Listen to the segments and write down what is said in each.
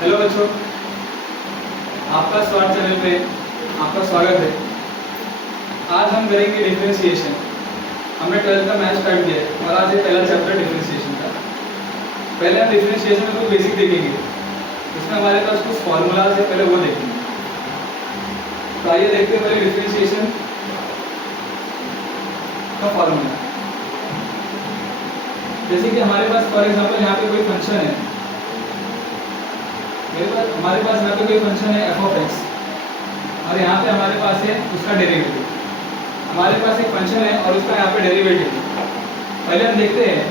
Hello बच्चों, आपका smart channel पे आपका स्वागत है। आज हम करेंगे डिफरेंशिएशन। हमने 12th का मैथ स्टार्ट किया है और आज है पहला चैप्टर डिफरेंशिएशन का। पहले हम डिफरेंशिएशन में कुछ बेसिक देखेंगे, इसमें हमारे पास कुछ फॉर्मूलाज है, पहले वो देखेंगे। तो आइए देखते हैं पहले डिफरेंशिएशन का फॉर्मूला। जैसे कि हमारे पास फॉर एग्जांपल यहाँ पे कोई फंक्शन है, हमारे पास यहाँ पे कोई फंक्शन है एफ ऑफ एक्स और यहाँ पे हमारे पास है उसका डेरिवेटिव। हमारे पास एक फंक्शन है और उसका यहाँ पे डेरिवेटिव। पहले हम देखते हैं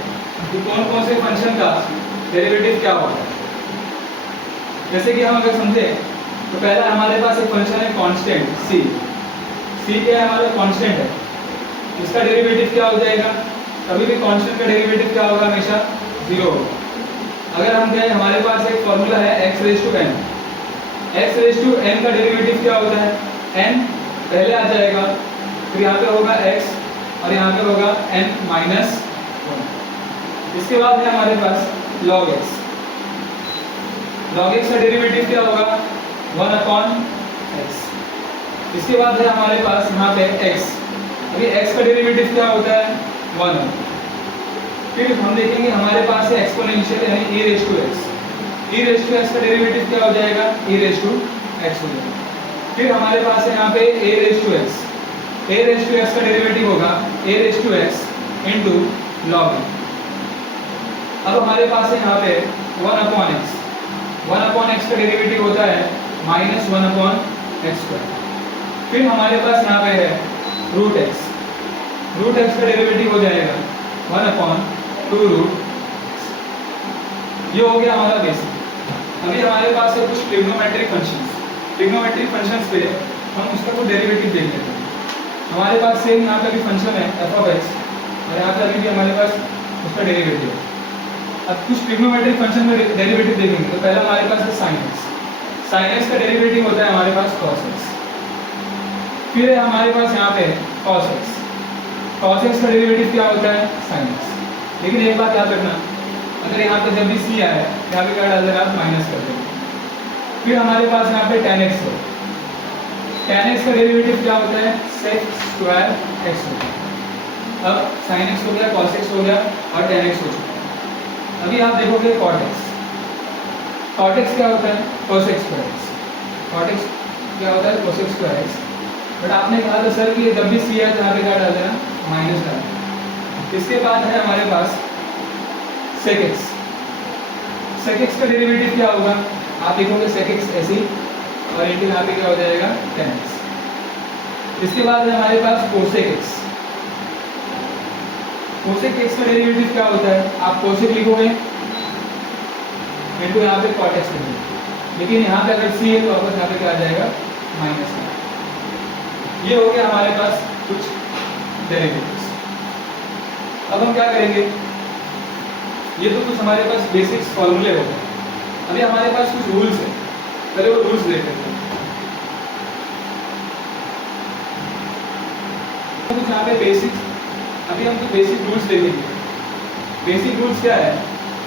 कि कौन कौन से फंक्शन का डेरिवेटिव क्या होता है। जैसे कि हम अगर समझे तो पहला हमारे पास एक फंक्शन है कांस्टेंट सी। सी क्या है? हमारा कांस्टेंट है। इसका डेरिवेटिव क्या हो जाएगा? कभी भी कांस्टेंट का डेरिवेटिव क्या होगा? हमेशा 0 होगा। अगर हम कहें हमारे पास एक फॉर्मूला है x raise to n। x raise to n का डेरिवेटिव क्या होता है? n पहले आ जाएगा, फिर यहाँ पे होगा x और यहाँ पे होगा n माइनस 1। इसके बाद है हमारे पास log x। log x का डेरिवेटिव क्या होगा? 1 अपॉन x। इसके बाद है हमारे पास यहाँ पे x। अभी x का डेरिवेटिव क्या होता है? 1। फिर हम देखेंगे हमारे पास है एक्सपोनेंशियल यानी e raise to x। e raise to x का डेरिवेटिव क्या हो जाएगा? e रेज़ टू x हो जाएगा। फिर हमारे पास है यहाँ पे a raise to x। a raise to x का डेरिवेटिव होगा a raise to x into log x। अब हमारे पास है यहाँ पे 1 अपॉन x। 1 अपॉन x का डेरिवेटिव होता है माइनस 1 अपॉन x स्क्वायर। फिर हमारे पास यहाँ पे है रूट x। रूट x का डेरिवेटिव हो जाएगा 1 अपॉन 2 रूट। ये हो गया हमारा बेसिक। अभी हमारे पास है कुछ ट्रिग्नोमेट्रिक फंक्शंस। ट्रिग्नोमेट्रिक फंक्शंस पे हम उसका कुछ डेरिवेटिव देख लेते हैं। हमारे पास सेम यहाँ पे भी फंक्शन है f ऑफ x और यहाँ पे अभी भी हमारे पास उसका डेरिवेटिव है। अब कुछ ट्रिग्नोमेट्रिक फंक्शन में डेरिवेटिव देखेंगे तो पहला हमारे पास है sin x। sin x का डेरिवेटिव होता है हमारे पास cos x। फिर है हमारे पास यहाँ पे cos x। cos x का डेरिवेटिव क्या होता है? sin x। लेकिन एक बात याद रखना, अगर यहाँ पे जब भी c आए यहाँ पे क्या डाल देना आप? माइनस कर देना। फिर हमारे पास यहाँ पे tan x है। tan x का डेरिवेटिव क्या होता है? sec स्क्वायर x होता है। अब sin x हो गया, cos x हो गया और tan x हो चुका। अभी आप देखोगे cot x। cot x क्या होता है? cos x square x। cot x क्या होता है? cos x square x। But आपने कहा था सर कि जब भी c है तो यहाँ पे क्या डाल देना? माइनस डाल देना। इसके बाद है हमारे पास sec x। sec x का डेरिवेटिव क्या होगा? आप देखोगे sec x ऐसे ही और इनके यहाँ पे क्या हो जाएगा? tan x। इसके बाद है हमारे पास cosec x। cosec x का डेरिवेटिव क्या होता है? आप cosec लिखोगे इनको यहाँ पे cot x लिखोगे, लेकिन यहाँ पे अगर c है तो वापस यहाँ पे क्या आ जाएगा? माइनस। ये हो गया हमारे पास कुछ डेरिवेटिव्स। अब हम क्या करेंगे? ये तो कुछ हमारे पास बेसिक्स फॉर्मूले हो गए। अभी हमारे पास कुछ रूल्स है, पहले वो रूल्स देख लेते हैं। कुछ यहाँ पे बेसिक्स, अभी हम कुछ बेसिक रूल्स देखेंगे। बेसिक रूल्स क्या है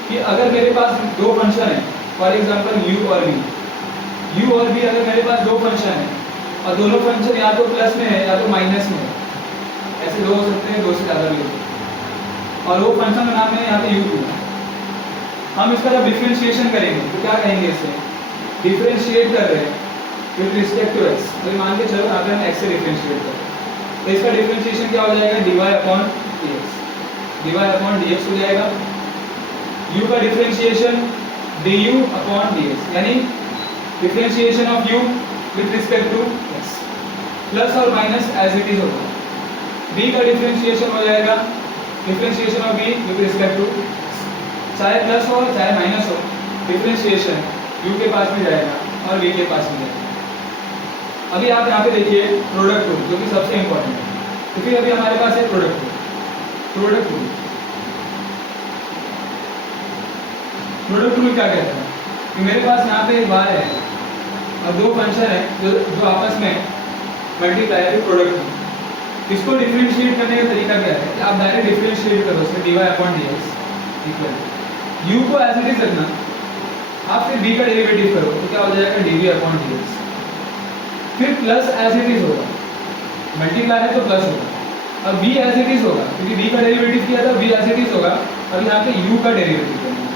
कि अगर मेरे पास दो फंक्शन है, फॉर एग्जांपल u और v अगर मेरे पास दो फंक्शन है और दोनों फंक्शन या तो प्लस में है या तो माइनस में है, ऐसे दो हो सकते हैं, दो से ज़्यादा भी हो सकते हैं, और वो फंक्शन का नाम है यहाँ पे u2। हम इसका जब डिफरेंशिएशन करेंगे तो क्या कहेंगे? इसे डिफरेंशिएट कर रहे हैं विद रिस्पेक्ट टू x। तो मान के चलो यहाँ पे हम x से डिफरेंशिएट कर रहे हैं तो इसका डिफरेंशिएशन क्या हो जाएगा? dy upon dx। dy upon dx हो जाएगा। u का डिफरेंशिएशन du अपॉन dx, यानी differentiation of u with respect to x। Plus और माइनस एज इट इज होगा। v का डिफरेंशिएशन हो जाएगा differentiation of v with respect to, चाहे प्लस हो चाहे माइनस हो, डिफरेंशिएशन u के पास में जाएगा और v के पास में जाएगा। अभी आप यहाँ पे देखिए प्रोडक्ट रूल, जो कि सबसे इंपॉर्टेंट है, क्योंकि अभी हमारे पास है प्रोडक्ट रूल। प्रोडक्ट रूल क्या कहता है कि मेरे पास यहाँ पे एक बार है और दो फंक्शन है जो आपस में मल्टीप्लाई है, प्रोडक्ट रूल। इसको डिफरेंशिएट करने का तरीका क्या है? आप डायरेक्ट डिफरेंशिएट करो, उसमें dy upon dx equal u को एज इट इज रखना आप फिर v का डेरिवेटिव करो तो क्या हो जाएगा dv अपॉन dx। फिर प्लस एज इट इज होगा, मल्टीप्लाई है तो प्लस होगा। अब v एज इट इज होगा क्योंकि v का डेरिवेटिव किया था, v एज इट इज होगा। और यहाँ पे u का डेरिवेटिव करना है।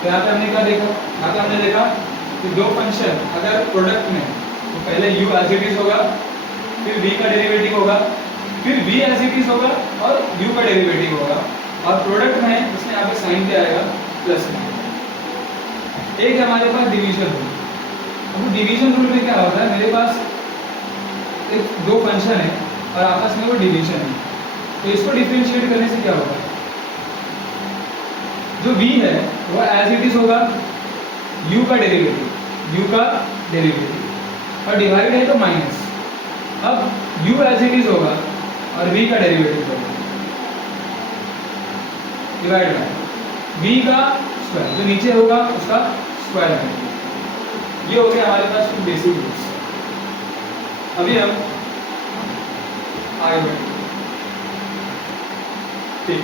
तो यहाँ पे हमने क्या देखा, यहाँ पे हमने देखा कि दो फंक्शन अगर प्रोडक्ट में तो पहले u एज इट इज होगा, फिर v का डेरिवेटिव होगा, फिर v एज इट इज होगा और u का डेरिवेटिव होगा। और प्रोडक्ट में इसमें यहाँ पे साइन क्या आएगा, प्लस में। एक हमारे पास डिवीजन रूल। अब डिवीजन रूल में क्या होता है, मेरे पास एक दो फंक्शन है और आपस में वो डिवीजन है, तो इसको डिफरेंशिएट करने से क्या होगा, जो v है वो एज इट इज होगा, u का डेरिवेटिव और डिवाइड है तो माइनस। अब u एज इट इज होगा और v का डेरिवेटिव होगा, डिवाइड बाय v का स्क्वायर, जो नीचे होगा उसका स्क्वायर है। ये हो गया हमारे पास कुछ बेसिक रूल्स। अभी हम आगे बढ़ेंगे। ठीक,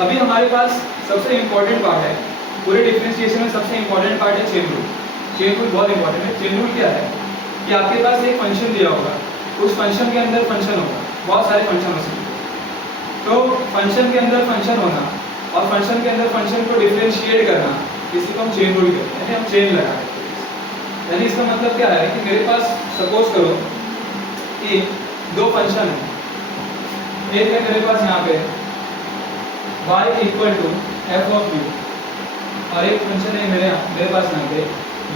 अभी हमारे पास सबसे इंपॉर्टेंट पार्ट है पूरे डिफरेंशिएशन में, सबसे इंपॉर्टेंट पार्ट है चेन रूल। चेन रूल बहुत इंपॉर्टेंट है। चेन रूल क्या है कि आपके पास एक फंक्शन दिया होगा, उस फंक्शन के अंदर फंक्शन होगा, बहुत सारे फंक्शन हो सकते हैं। तो फंक्शन के अंदर फंक्शन होना और फंक्शन के अंदर फंक्शन को डिफरेंशिएट करना, इसी को हम चेन रूल कहते हैं, हम चेन लगा देते हैं। यानी इसका मतलब क्या है कि मेरे पास सपोज करो कि दो फंक्शन है, एक है मेरे पास यहाँ पे y equal to f of u और एक फंक्शन है मेरे पास यहाँ पे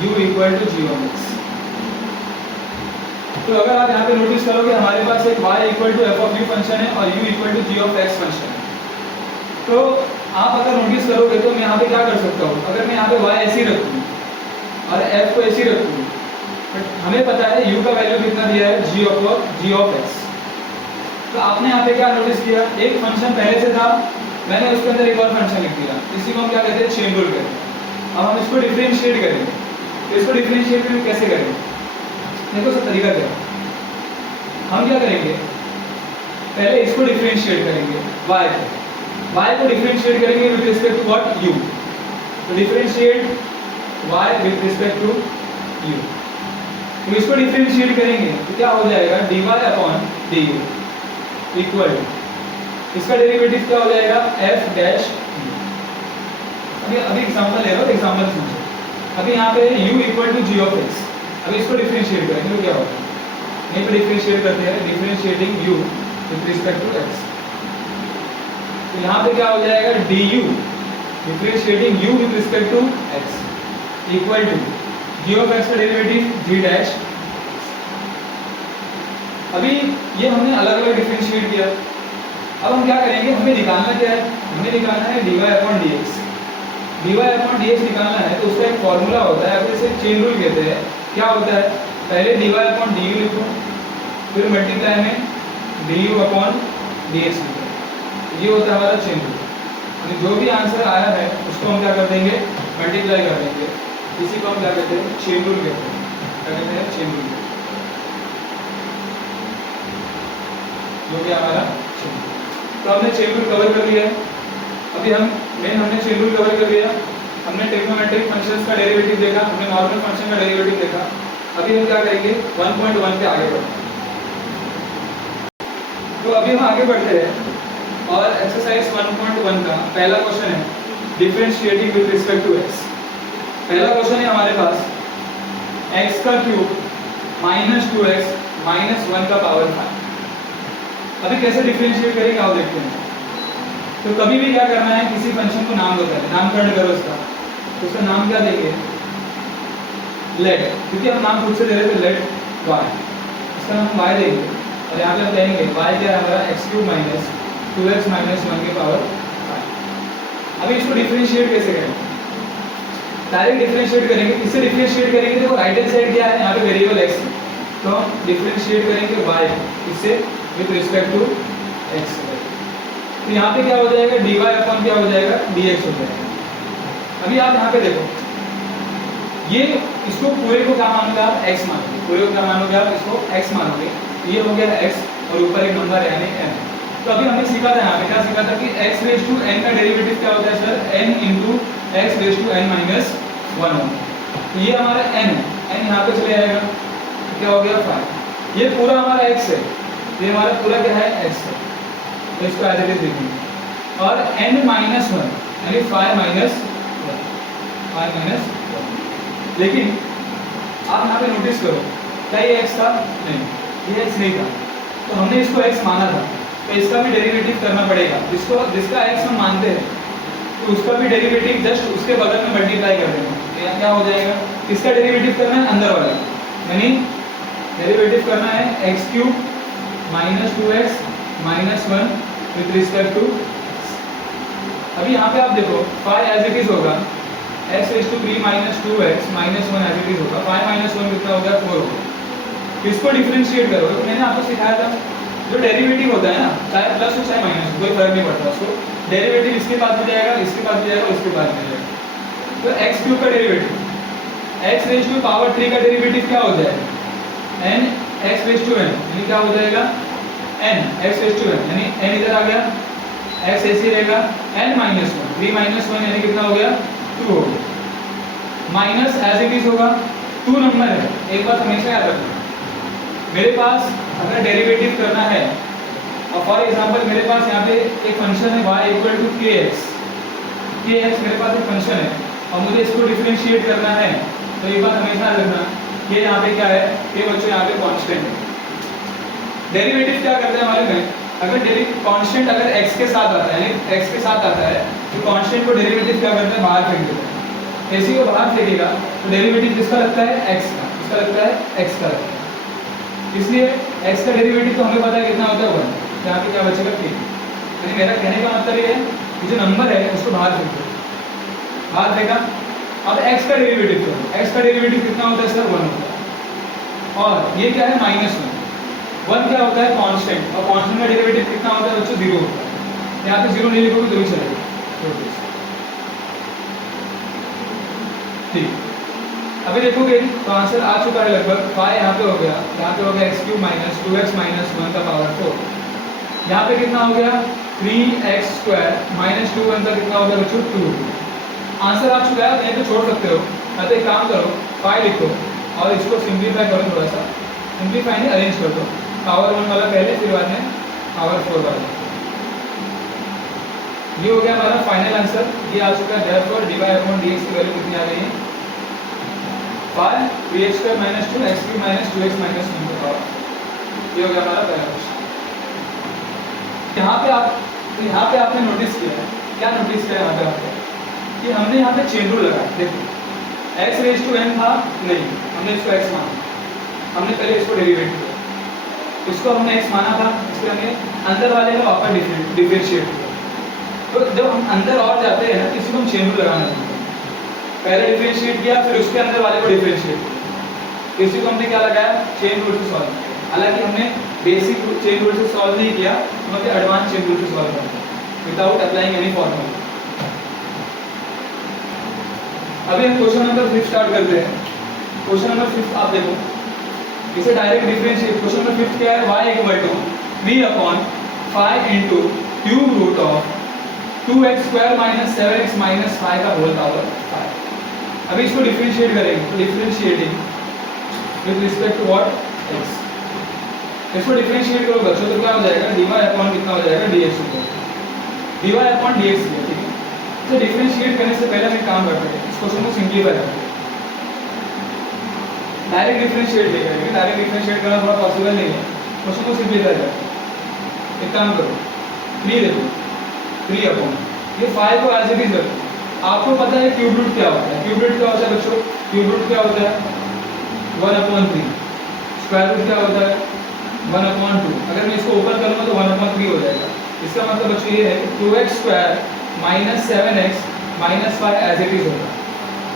u equal to g of x. तो अगर आप यहाँ पे नोटिस करोगे हमारे पास एक y equal to f of u function है और u equal to g of x function है। तो आप अगर नोटिस करोगे तो मैं यहाँ पे क्या कर सकता हूँ, अगर मैं यहाँ पे y ऐसी रखूँ और f को ऐसी रखूँ, बट हमें पता है u का वैल्यू कितना दिया है, जी ऑफ एक्स। तो आपने यहाँ पे क्या नोटिस किया, एक फंक्शन पहले से था, मैंने उसके अंदर एक और फंक्शन लिख दिया, इसी को हम क्या कहते हैं, चेन रूल कहते हैं। अब हम इसको डिफरेंशिएट करेंगे, तो इसको डिफरेंशिएट कैसे करेंगे, देखो सब तरीका क्या है। हम क्या करेंगे, पहले इसको डिफरेंशिएट करेंगे y को डिफरेंशिएट करेंगे with respect to what, u। तो differentiate y with respect to u, तो इसको डिफरेंशिएट करेंगे तो क्या हो जाएगा, dy upon du equal to, इसका डेरिवेटिव क्या हो जाएगा, f डैश। अभी एग्जांपल ले रहा हूँ, एग्जांपल समझो। अभी यहाँ पे u equal to g of x, अभी इसको डिफरेंशिएट करेंगे तो क्या होगा, यहीं पे डिफरेंशिएट करते हैं, differentiating u with respect to x। तो यहाँ पे क्या हो जाएगा, du differentiating u with respect to x equal to g of x का डेरिवेटिव g डैश। अभी ये हमने अलग अलग डिफरेंशिएट किया। अब हम क्या करेंगे, हमें निकालना क्या है, हमें निकालना है dy upon dx। dy upon dx निकालना है तो उसका एक फॉर्मूला होता है, इसे चेन रूल कहते हैं। क्या होता है, पहले dy अपॉन du लिखो, फिर मल्टीप्लाई में du अपॉन dx लिखो। ये होता है हमारा चेन रूल। जो भी आंसर आया है उसको हम क्या कर देंगे, मल्टीप्लाई कर देंगे। इसी को हम क्या कहते हैं, चेन रूल कहते हैं। क्या कहते हैं, चेन रूल, जो भी हमारा चेन रूल। तो हमने चेन रूल कवर कर लिया है। अभी हमने चेन रूल कवर कर लिया, हमने ट्रिग्नोमेट्रिक फंक्शंस का डेरिवेटिव देखा, हमने नॉर्मल फंक्शन का डेरिवेटिव देखा। अभी हम क्या करेंगे, 1.1 पे आगे बढ़ते हैं। तो अभी हम आगे बढ़ते हैं और एक्सरसाइज 1.1 का पहला क्वेश्चन है differentiating with respect to x। पहला क्वेश्चन है हमारे पास x का क्यूब माइनस 2x माइनस 1 का पावर 5। अभी कैसे डिफरेंशिएट करेंगे आओ देखते हैं। तो कभी भी क्या करना है, किसी फंक्शन को नाम होता है, नामकरण करो उसका, तो उसका नाम क्या देंगे, लेट, क्योंकि हम नाम खुद से दे रहे थे लेट y, इसका नाम y देंगे और यहाँ पे हम कहेंगे y क्या है हमारा x cube minus 2x minus 1 के पावर 5। अभी इसको डिफरेंशिएट कैसे करेंगे, डायरेक्ट डिफरेंशिएट करेंगे। किससे डिफरेंशिएट करेंगे, देखो राइट हैंड साइड क्या है, यहाँ पे वेरिएबल x है, तो हम डिफरेंशिएट करेंगे y इससे विद रिस्पेक्ट टू x। तो यहाँ पे क्या हो जाएगा, dy अपॉन क्या हो जाएगा, dx हो जाएगा। अभी आप यहाँ पे देखो, ये इसको पूरे को क्या मानोगे आप, x मानोगे, पूरे को क्या मानोगे आप, इसको x मानोगे। ये हो गया x और ऊपर एक नंबर है यानी n। तो अभी हमने सीखा था यहाँ पे, क्या सीखा था कि x रेज टू n का डेरिवेटिव क्या होता है sir, n into x raise to n minus 1 होगा। तो ये हमारा n है, n यहाँ पे चले जाएगा, क्या हो गया 5। ये पूरा हमारा x है, ये हमारा पूरा क्या है x है, तो इसको एज इट इज लिखेंगे। और n माइनस 1 यानी 5 माइनस 1। लेकिन आप यहाँ पे नोटिस करो, क्या ये x था? नहीं, ये x नहीं था, तो हमने इसको x माना था, तो इसका भी डेरिवेटिव करना पड़ेगा। जिसका x हम मानते हैं तो उसका भी डेरिवेटिव जस्ट उसके बगल में मल्टीप्लाई कर देंगे, तो यहाँ क्या हो जाएगा, इसका डेरिवेटिव करना है अंदर वाला, यानी डेरिवेटिव करना है x cube minus 2x minus 1 with respect to. अभी यहाँ पे आप देखो 5 एज इट इज होगा, x raise to 3 minus 2x minus 1 as it is होगा, 5 माइनस 1 कितना होगा 4 होगा। इसको डिफरेंशिएट करोगे, तो मैंने आपको सिखाया था जो डेरिवेटिव होता है ना, चाहे प्लस हो चाहे माइनस, कोई फर्क नहीं पड़ता, उसको डेरिवेटिव इसके पास भी जाएगा, इसके पास भी जाएगा, उसके पास भी जाएगा। तो एक्स क्यूब का derivative, x raise to power 3 का डेरिवेटिव क्या हो जाएगा, n x raise to n, यानी क्या हो जाएगा n x raise to n, यानी n इधर आ गया, x ऐसे रहेगा, n माइनस 1, 3 माइनस 1 यानी कितना हो गया 2 हो गया, माइनस एज इट इज होगा 2 नंबर है। एक बात हमेशा याद रखना, मेरे पास अगर डेरिवेटिव करना है, और फॉर एग्जांपल मेरे पास यहाँ पे एक फंक्शन है y इक्वल टू kx, मेरे पास एक फंक्शन है और मुझे इसको डिफरेंशिएट करना है, तो ये बात हमेशा याद रखना, ये यहाँ पे क्या है, ये बच्चों यहाँ पे कांस्टेंट है। डेरिवेटिव क्या करते हैं मालूम है, अगर कांस्टेंट अगर x के साथ आता है, यानी x के साथ आता है, तो कांस्टेंट को डेरिवेटिव क्या करता है, बाहर फेंक देता है। इसी को बाहर फेंकेगा तो डेरिवेटिव किसका लगता है, x का, किसका लगता है, x का लगता है। इसलिए x का डेरिवेटिव तो हमें पता है कितना होता है 1, यहाँ पे क्या बचेगा 3। यानी मेरा कहने का मतलब ये है कि जो नंबर है उसको बाहर फेंक दो, बाहर फेंका। अब x का डेरिवेटिव करो, x का डेरिवेटिव कितना होता है सर 1 होता है, और ये क्या है माइनस 1 क्या होता है कांस्टेंट, और कांस्टेंट का डेरिवेटिव कितना होता है बच्चों 0 होता है। यहाँ पे 0 नहीं लिखोगे तो भी चलेगा, ठीक। अभी देखोगे तो आंसर आ चुका है लगभग, 5 यहाँ पे हो गया, यहाँ पे हो गया x cube minus 2x minus 1 का पावर 4, यहाँ पे कितना हो गया 3x स्क्वायर माइनस 2 1 का कितना हो गया बच्चों 2। आंसर आ चुका है, यहीं पे छोड़ सकते हो, या तो एक काम करो 5 लिखो और इसको सिंप्लीफाई करो, थोड़ा सा सिंप्लीफाई नहीं अरेंज कर दो, पावर 1 वाला पहले फिर बाद में पावर 4 वाला। ये हो गया हमारा फाइनल आंसर, ये आ चुका है। देयरफॉर dy अपॉन dx की वैल्यू कितनी आ गई है 5 3x square minus 2 x cube minus 2x minus 1 का पावर। ये हो गया हमारा पहला क्वेश्चन। यहाँ पे आपने नोटिस किया है, क्या नोटिस किया यहाँ पे आपने, कि हमने यहाँ पे चेन रूल लगाया। देखो x रेज टू n था नहीं, हमने इसको x माना, हमने पहले इसको डेरिवेट किया, इसको हमने x माना था, इसलिए हमने अंदर वाले का वापस डिफरेंशिएट किया। तो जब हम अंदर और जाते हैं ना, किसी को हम चेन रूल लगाना चाहते हैं, पहले डिफरेंशिएट किया फिर उसके अंदर वाले को डिफरेंशिएट किया, इसी को हमने क्या लगाया चेन रूल से सॉल्व किया। हालांकि हमने बेसिक चेन रूल से सॉल्व नहीं किया, हमने एडवांस चेन रूल से सॉल्व किया विदाउट अप्लाइंग एनी फॉर्मूला। अभी हम क्वेश्चन नंबर 5 स्टार्ट करते हैं। क्वेश्चन नंबर 5 आप देखो, इसे डायरेक्ट डिफरेंशिएट, क्वेश्चन नंबर 5 क्या है, y equal to 3/5 into cube root of 2x square minus 7x minus 5 का होल पावर 5। अभी इसको डिफरेंशिएट करेंगे, तो differentiating with respect to what x, इसको डिफरेंशिएट करो बच्चों तो क्या हो जाएगा dy अपॉन कितना हो जाएगा dx हो जाएगा, dy अपॉन dx है, ठीक है। तो डिफरेंशिएट करने से पहले हम एक काम करते हैं, इस क्वेश्चन को सिंपलीफाई करते हैं। डायरेक्ट डिफरेंशिएट नहीं करेंगे, डायरेक्ट डिफरेंशिएट करना थोड़ा पॉसिबल नहीं है, क्वेश्चन को सिंपलीफाई करते हैं। एक काम करो 3 देखो, 3 अपॉन ये 5 को एज इट इज रखो। आपको पता है क्यूब रूट क्या होता है, क्यूब रूट क्या होता है बच्चों, क्यूब रूट क्या होता है 1/3, स्क्वायर रूट क्या होता है 1/2। अगर मैं इसको ऊपर करूँगा तो 1/3 हो जाएगा। इसका मतलब बच्चों ये है 2x square minus 7x minus 5 as it is होगा।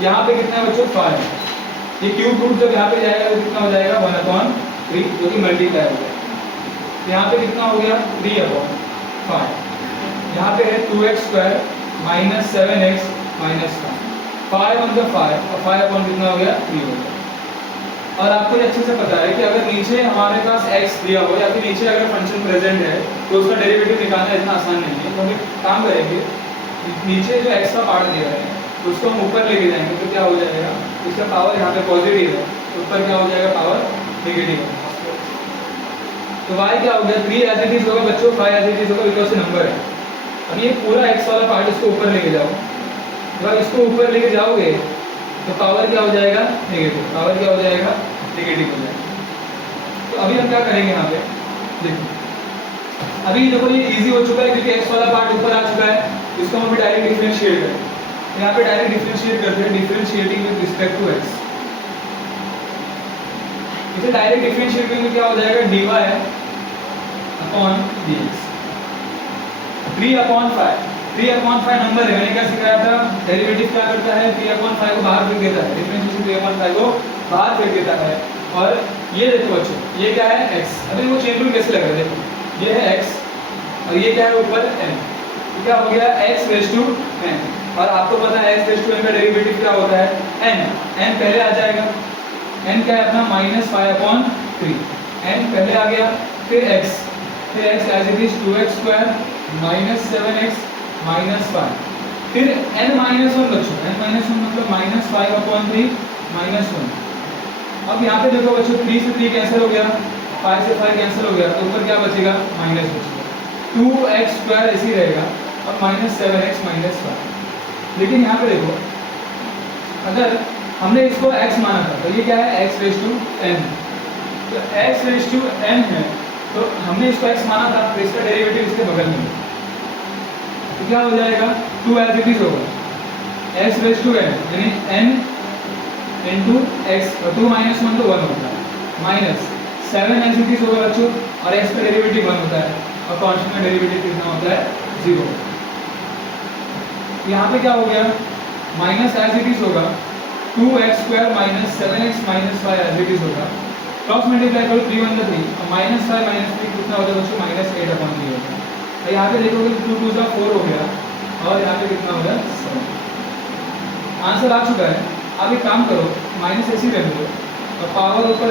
यहाँ पे कितना है बच्चों 5 है, ये क्यूब रूट जब यहाँ पे जाएगा तो कितना हो जाएगा 1/3 जो कि मल्टीप्लाई हो जाएगा। यहाँ पे कितना हो गया 3/5, यहाँ पे है 2x square minus 7x minus 5 1 का 5 और 5 अपॉन कितना हो गया 3 हो गया। और आपको ये अच्छे से पता है कि अगर नीचे हमारे पास x दिया हो या फिर नीचे अगर फंक्शन प्रेजेंट है तो उसका डेरिवेटिव निकालना इतना आसान नहीं है। तो हम एक काम करेंगे, नीचे जो x का पार्ट दिया है तो उसको हम ऊपर लेके जाएंगे तो क्या हो जाएगा, इसका पावर यहाँ पे पॉजिटिव है, ऊपर क्या हो जाएगा, पावर नेगेटिव है। तो y क्या हो गया, 3 एज इट इज होगा बच्चों, 5 एज इट इज होगा, बिकॉज नंबर है। अब ये पूरा x वाला पार्ट इसको ऊपर लेके जाओ, जब आप इसको ऊपर लेके जाओगे तो पावर क्या हो जाएगा, नेगेटिव, पावर क्या हो जाएगा, नेगेटिव हो जाएगा। तो अभी हम क्या करेंगे यहाँ पे देखो, अभी देखो ये इजी हो चुका है क्योंकि x वाला पार्ट ऊपर आ चुका है, इसको हम अभी डायरेक्ट डिफरेंशिएट करें। तो यहाँ पे डायरेक्ट डिफरेंशिएट करते हैं, differentiating with respect to x। इसे डायरेक्ट डिफरेंशिएट करेंगे क्या हो जाएगा, dy अपॉन dx। 3/5, 3/5 नंबर है, मैंने क्या सिखाया था, डेरिवेटिव क्या करता है, 3/5 को बाहर फेंक देता है, डिफरेंशिएशन 3/5 को बाहर फेंक देता है। और ये देखो बच्चों, ये क्या है x, अभी वो चेन रूल कैसे लग रहा है देखो, ये है x और ये क्या है ऊपर n, तो क्या हो गया x रेज़ टू n। और आपको पता है x रेज़ टू n का डेरिवेटिव क्या होता है, n, n पहले आ जाएगा, n क्या है अपना -5/3, n पहले आ गया, फिर x as it is 2x² -7x -5, फिर n-1 बच्चों, n-1 मतलब -5/3 -1। अब यहाँ पे देखो बच्चों 3 से 3 कैंसिल हो गया, 5 से 5 कैंसिल हो गया, तो ऊपर क्या बचेगा, माइनस बचेगा, 2x² ऐसे ही रहेगा, अब -7x -5। लेकिन यहाँ पे देखो अगर हमने इसको x माना था तो ये क्या है, x रेज़ टू n, तो x रेज़ टू n है, तो हमने इसको x माना था तो इसका डेरिवेटिव इसके बगल में है, तो क्या हो जाएगा, 2 एज इट इज होगा, x रेज़ टू n यानी n इंटू x, और 2 - 1 तो 1 होता है, -7 एज इट इज होगा बच्चों, और x का डेरिवेटिव 1 होता है, और कांस्टेंट का डेरिवेटिव कितना होता है, 0। यहाँ पे क्या हो गया, माइनस एज इट इज होगा, 2x² -7x -5 as it is होगा, क्रॉस मल्टीप्लाई करो, 3 × 3, और -5 -3 कितना होता है बच्चों, -8/3 होता है। तो यहाँ पे देखोगे 2 × 2 = 4 हो गया, और यहाँ पे कितना हो गया, 7। आंसर आ चुका है। अब एक काम करो, माइनस ऐसी रहने दो और पावर ऊपर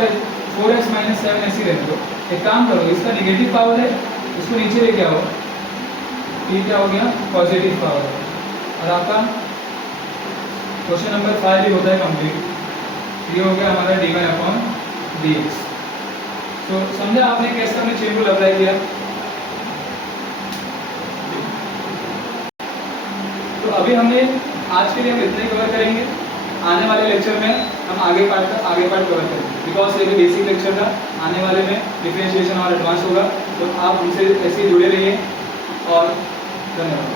4x - 7 ऐसी रहने दो। एक काम करो, इसका निगेटिव पावर है, इसको नीचे लेके आओ, ये क्या हो गया, पॉजिटिव पावर है, और आपका क्वेश्चन नंबर 5 भी होता है कंप्लीट। ये हो गया हमारा dy/dx। तो समझा आपने कैसे हमने चेन रूल अप्लाई किया। तो अभी हमने आज के लिए हम इतना ही कवर करेंगे, आने वाले लेक्चर में हम आगे पार्ट कवर करेंगे, बिकॉज ये भी बेसिक लेक्चर था, आने वाले में डिफरेंशिएशन और एडवांस होगा। तो आप हमसे ऐसे ही जुड़े रहिए, और धन्यवाद।